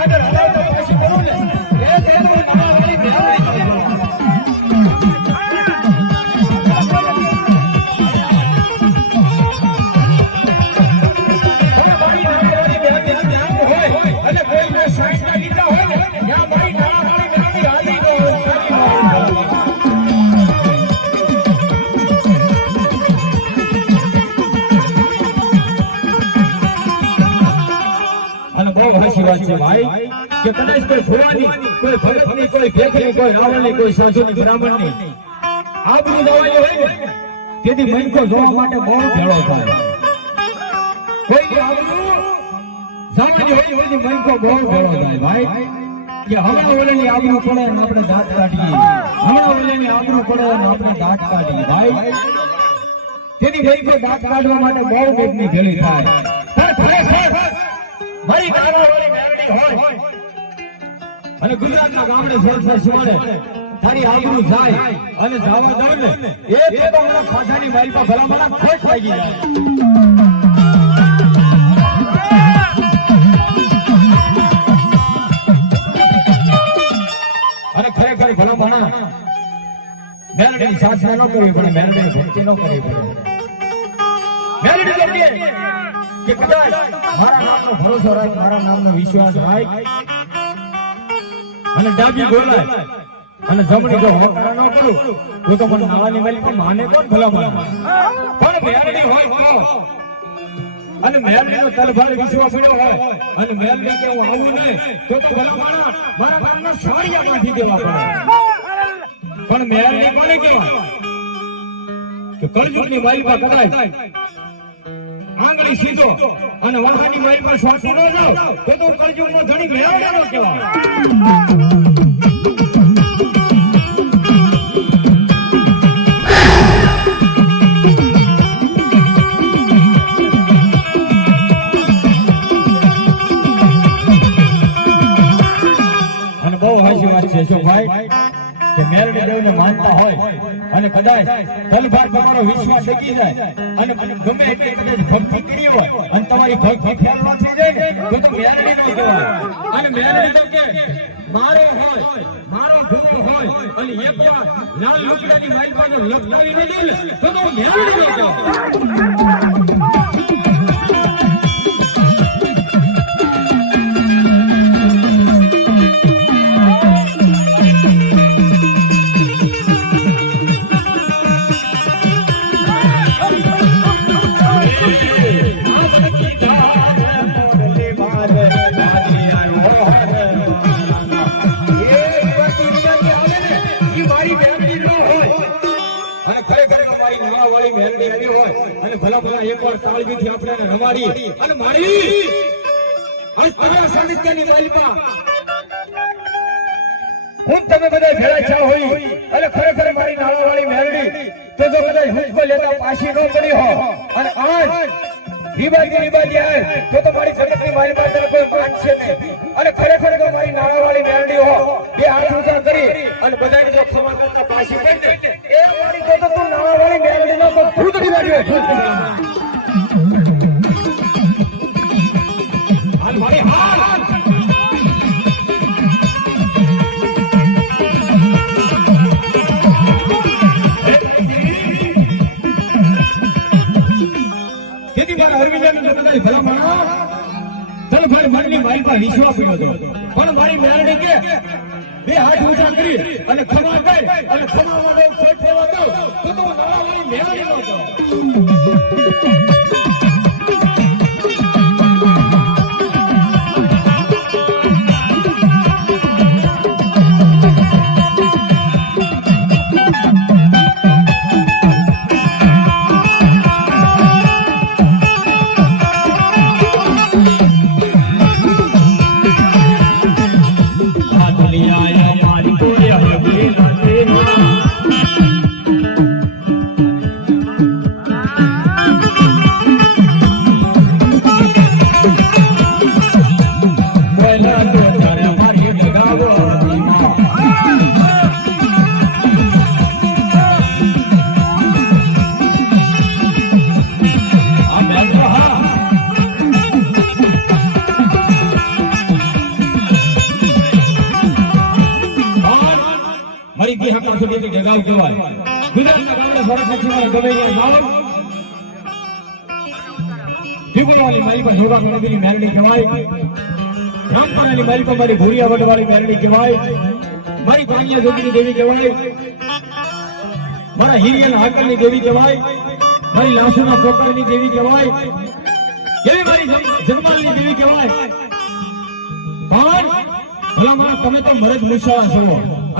ખાતર હલાવતો પાછી કરું ને એ તેનું નવા વાળી મેળવી છે. અને કોઈને સાઈડ ના લીધા હોય ને ત્યાં મારી નવા વાળી મેળવી હાલી દો. વાત છે ભાઈ કે કદાચ કોઈ ભુવાની કોઈ ભગતની કોઈ ભેખની કોઈ રાવણની કોઈ સાધુની બ્રાહ્મણની આબરૂ દવાની હોય ને તેથી મનકો જોવા માટે બહુ ભેળો થાય. કોઈ આબરૂ સામાન્ય હોય તેથી મનકો બહુ ભેળો થાય ભાઈ કે હમણાં ઓલેની આબરૂ પડે ને આપણે દાંત કાઢીએ, હમણાં ઓલેની આબરૂ પડે ને આપણે દાંત કાઢીએ ભાઈ. તેથી મનકો દાંત કાઢવા માટે બહુ બેગની ભેળી થાય. પણ ખરેખર મારી નાનાવાળી મેરડી હોય અને ગુજરાતના ગામડે સોળસા સુવાડે તારી આબરૂ જાય અને જવા દો ને એ તે તો મારા ખાધાની મારી પર ભલા મને ખોટ લાગી જાય. અને ખરેખર ભલા મને મેરડીની સાધના ન કરવી પડે, મેરડીની ભક્તિ ન કરવી પડે. મેરડી તો કે કદાચ મારા નામનો ભરોસો રાખ, મારા નામનો વિશ્વાસ રાખ અને ડાબી બોલાય અને જમણી જો હોકરા ન કરું તો મને નાળાની માલિક માને કોણ ભલા મને. પણ મેરડી હોય અને મેરડીનો તલભાર વિશ્વાસ પડ્યો હોય અને મેરડી કે હું આવું નહીં તો ભલા મારા નામનો સાળિયા માંથી દેવા પડે. પણ મેરડી કોને કહેવાય કે કળજુગની માલિકા કદાચ આંગળી સીધો અને વાહાની મારી પર સ્વાસી ન જાવ તો કળજુગનો ધણી મેળવવાનો કહેવાય. અને બહુ હાચી વાત છે શું ભાઈ કે મેરડી દેવને માનતા હોય અને કદાચ તલભાર તમારો વિશ્વાસ ટકી જાય અને ગમે એટલી કદાચ ભક્તિ કરી હોય અને તમારી ભક્તિ ફેલ ન થઈ જાય ને તો મેરડી નો કહેવાય. અને મેરડી તો કે મારો હોય મારો ભૂખ હોય અને એકવાર લાલ લુગડાની મારી પાસે લપટાવી ન દે તો મેરડી નો કહેવાય. એકવાર તાળીથી આપણે રમાડી અને મારી અષ્ટભુજા સાનિધ્યની માલિકા હું તમે બધા ભેળા થયા હોય અને ખરેખર મારી નાળાવાળી મેરડી તો જો કદાચ હુંકો લેતા પાછી ન પડી હો અને આજ રીબાજી આવે તો મારી જગતની મારી પાસે કોઈ માનશે નહીં. અને ખરેખર જો મારી નાળાવાળી મેરડી હો બે હાથ ઊંચા કરી અને બધાને જો ક્ષમા કરતા પાછી પડી એ મારી તો તું નાળાવાળી મેરડી નો તો ભૂતડી વાળ્યો મારી હાથ તેથી મારા હરવિંદની બધા ભલામણા ચાલ ભાઈ મારી મારી પર વિશ્વાસ કર્યો પણ મારી મેરડી કે બે હાથ ઊંચા કરી અને ખમા કરી અને ખમાવાનો ખોટ થવા દો તો નાળાવાળી મેરડી નો હતો. સુધીની જગાવ કહેવાય. ગુજરાતના ગામડે સરપંચીમાં ગમે ત્યાં જાઓ પીપળવાળી માલિકા જોગા ગણબીની મેરડી કહેવાય. રામપરાની માલિકા મારી ભૂરિયા વડવાળી મેરડી કહેવાય. મારી કાનિયા જોગીની દેવી કહેવાય. મારા હિરિયન હાકરની દેવી કહેવાય. મારી લાસુના પોકરની દેવી કહેવાય. એવી મારી જગમાલની દેવી કહેવાય. પણ ભલામણ તમે તો મરદ મુસાળા છો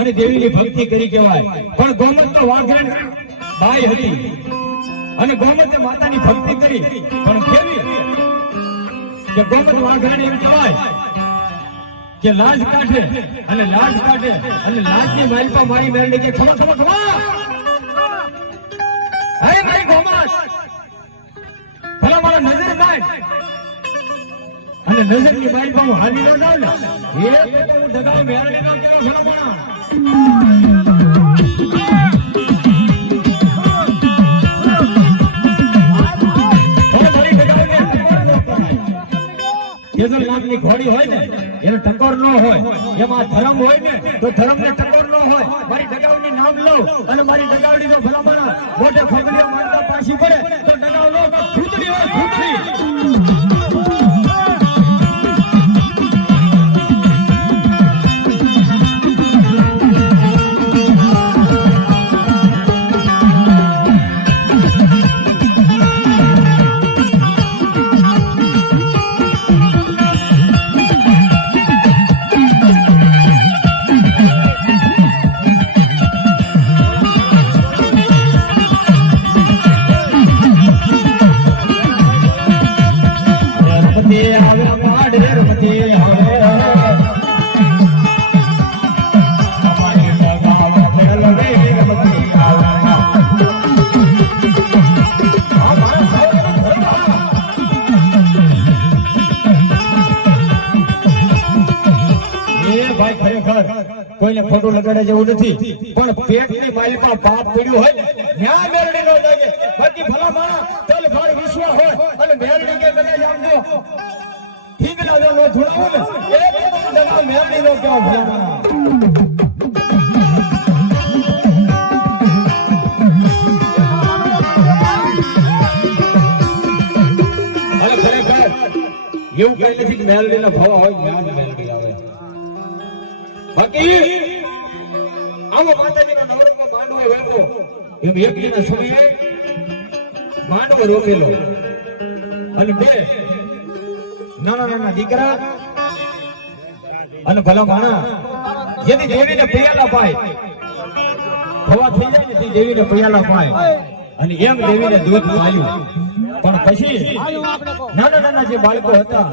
અને દેવીની ભક્તિ કરી કહેવાય. પણ ગોમત તો વાઘેણ બાઈ હતી અને ગોમતે માતાની ભક્તિ કરી પણ કેવી કે ગોમત વાઘેણ એમ કહેવાય કે લાજ કાઢે અને લાજની માલિકા મારી મેરડી કે ખમા ખમા ખમા અરે મારી ગોમત ભલા મારા નજર કાઢ અને નજરની માલિકા હું હાલી ન જાઉં ને એ તો હું દગાવ મેરડી ના કેવા ભલા ભણા કેસર નામની ઘોડી હોય ને એને ટકોર ન હોય, એમાં ધર્મ હોય ને તો ધર્મને ટકોર ન હોય. મારી ડગાવની નામ લો અને મારી ડગાવડી જો ભલામણા મોઢે ખોગલિયા માંડવા પાછી પડે તો ડગાવ લો ભૂતડી હોય ભૂતડી. કોઈને ખોટું લગાડે જેવું નથી પણ પેટની માલિકા પાપ પડ્યું હોય ને ત્યાં મેરડી નો લાગે. બાકી ભલા માણા તલ ફળ વિશ્વા હોય અને મેરડી કે કદાચ આમ જો ઠીંગલા જો નો ધુણાવું ને એ તો દગાવ મેરડી નો કેવા ભલા માણા. અરે ખરેખર એવું કઈ નથી કે મેરડી ના ભાવ હોય મેરડી આવે. બાકી આવો માતાજીના નવરંગમાં માંડવો વેળવો એમ એકલીના સમયે માંડવો રોકેલો અને બે નાના દીકરા અને ભલા માણા જેથી દેવીને પૈયાલા પાય ખવા થઈ જાય ને તે દેવીને પૈયાલા પાય અને એમ દેવીને દૂધ પાયું. પણ પછી નાના જે બાળકો હતા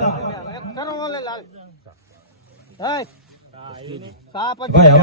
ભાઈ